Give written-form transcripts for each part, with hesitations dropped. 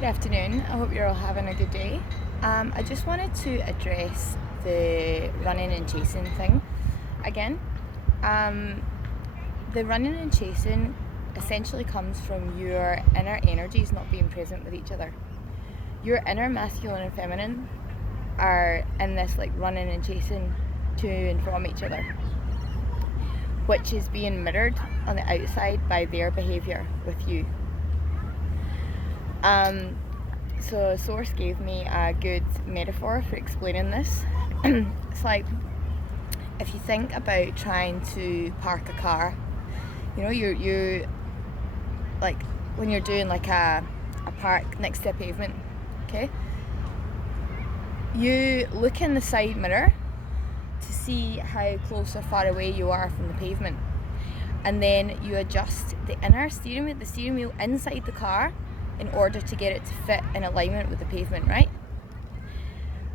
Good afternoon. I hope you're all having a good day. I just wanted to address the running and chasing thing again. The running and chasing essentially comes from your inner energies not being present with each other. Your inner masculine and feminine are in this like running and chasing to and from each other, which is being mirrored on the outside by their behaviour with you. So a source gave me a good metaphor for explaining this. It's like if you think about trying to park a car, you know, you like when you're doing like a park next to a pavement, okay? You look in the side mirror to see how close or far away you are from the pavement, and then you adjust the inner steering wheel, the steering wheel inside the car, in order to get it to fit in alignment with the pavement, right?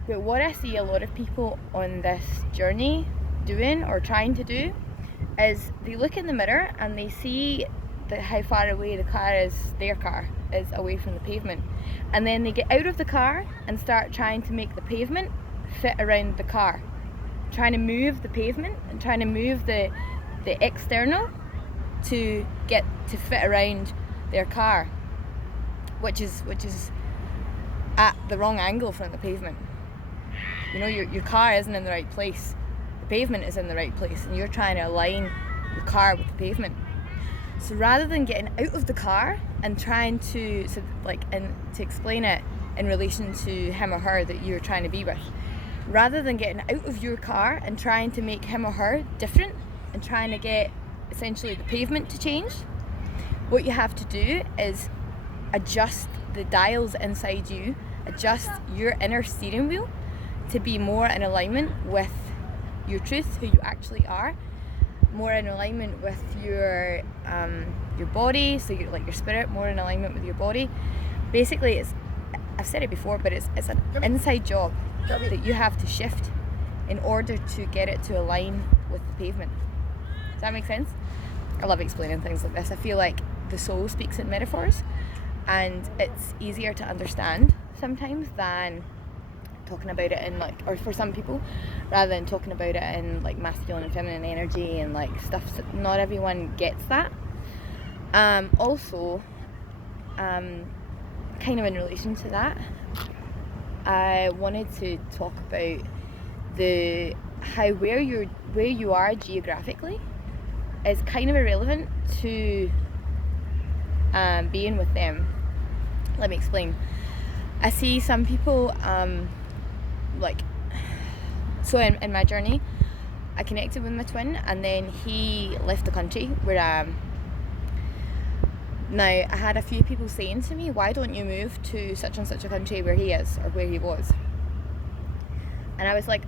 But what I see a lot of people on this journey doing or trying to do is they look in the mirror and they see how far away their car is away from the pavement, and then they get out of the car and start trying to make the pavement fit around the car, trying to move the pavement and trying to move the external to get to fit around their car, which is at the wrong angle from the pavement. You know, your car isn't in the right place. The pavement is in the right place, and you're trying to align your car with the pavement. So rather than getting out of the car and trying to explain it in relation to him or her that you're trying to be with, rather than getting out of your car and trying to make him or her different and trying to get essentially the pavement to change, what you have to do is adjust the dials inside you, adjust your inner steering wheel to be more in alignment with your truth, who you actually are, more in alignment with your body, so you're like your spirit, more in alignment with your body. Basically, I've said it before, but it's an inside job that you have to shift in order to get it to align with the pavement. Does that make sense? I love explaining things like this. I feel like the soul speaks in metaphors, and it's easier to understand sometimes than talking about it in or for some people, rather than talking about it in like masculine and feminine energy and like stuff that not everyone gets that. Also, kind of in relation to that, I wanted to talk about where you are geographically is kind of irrelevant to being with them. Let me explain. I see some people so in my journey I connected with my twin, and then he left the country where I am. Now I had a few people saying to me, why don't you move to such and such a country where he is or where he was? And I was like,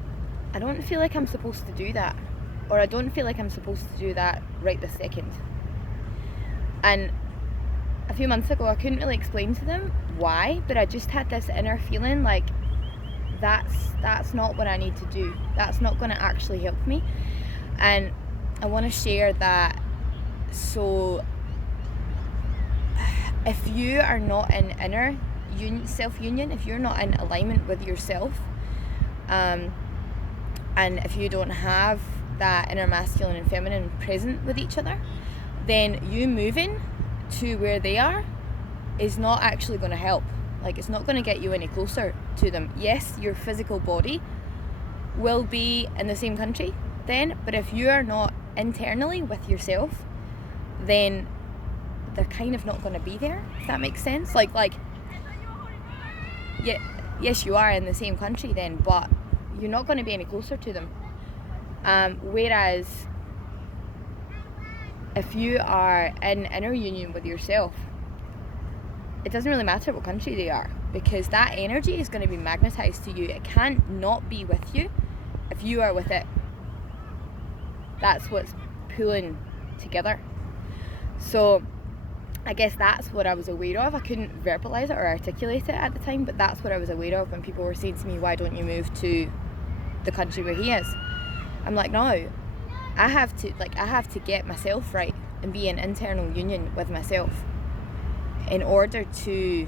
I don't feel like I'm supposed to do that, or I don't feel like I'm supposed to do that right this second. And a few months ago I couldn't really explain to them why, but I just had this inner feeling like that's not what I need to do. That's not going to actually help me. And I want to share that. So if you are not in inner self-union, if you're not in alignment with yourself, and if you don't have that inner masculine and feminine present with each other, then you moving to where they are is not actually going to help. Like, it's not going to get you any closer to them. Yes, your physical body will be in the same country then, but if you are not internally with yourself, then they're kind of not going to be there, if that makes sense. Yeah, yes, you are in the same country then, but you're not going to be any closer to them. Whereas if you are in inner union with yourself, it doesn't really matter what country they are, because that energy is going to be magnetized to you. It can't not be with you if you are with it. That's what's pulling together. So I guess that's what I was aware of. I couldn't verbalize it or articulate it at the time, but that's what I was aware of when people were saying to me, why don't you move to the country where he is? I'm like, no, I have to get myself right and be in internal union with myself in order to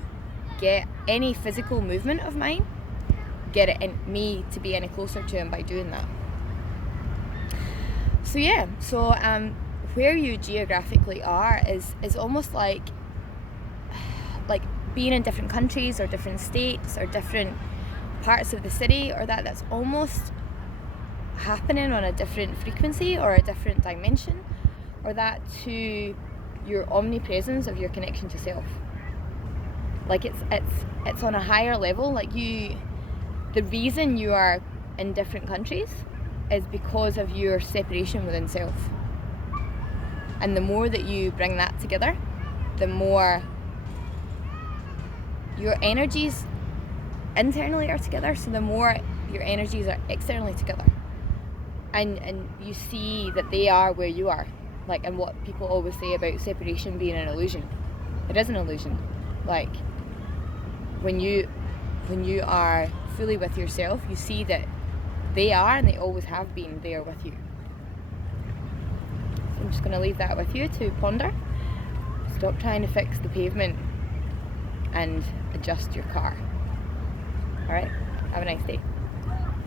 get any physical movement of mine, get it in me to be any closer to him by doing that. So yeah, so where you geographically are is almost like being in different countries or different states or different parts of the city, or that's almost happening on a different frequency or a different dimension, or that to your omnipresence of your connection to self. Like it's on a higher level. Like the reason you are in different countries is because of your separation within self. And the more that you bring that together, the more your energies internally are together, so the more your energies are externally together. And you see that they are where you are. Like, and what people always say about separation being an illusion. It is an illusion. Like, when you are fully with yourself, you see that they are, and they always have been there with you. So I'm just going to leave that with you to ponder. Stop trying to fix the pavement and adjust your car. Alright, have a nice day.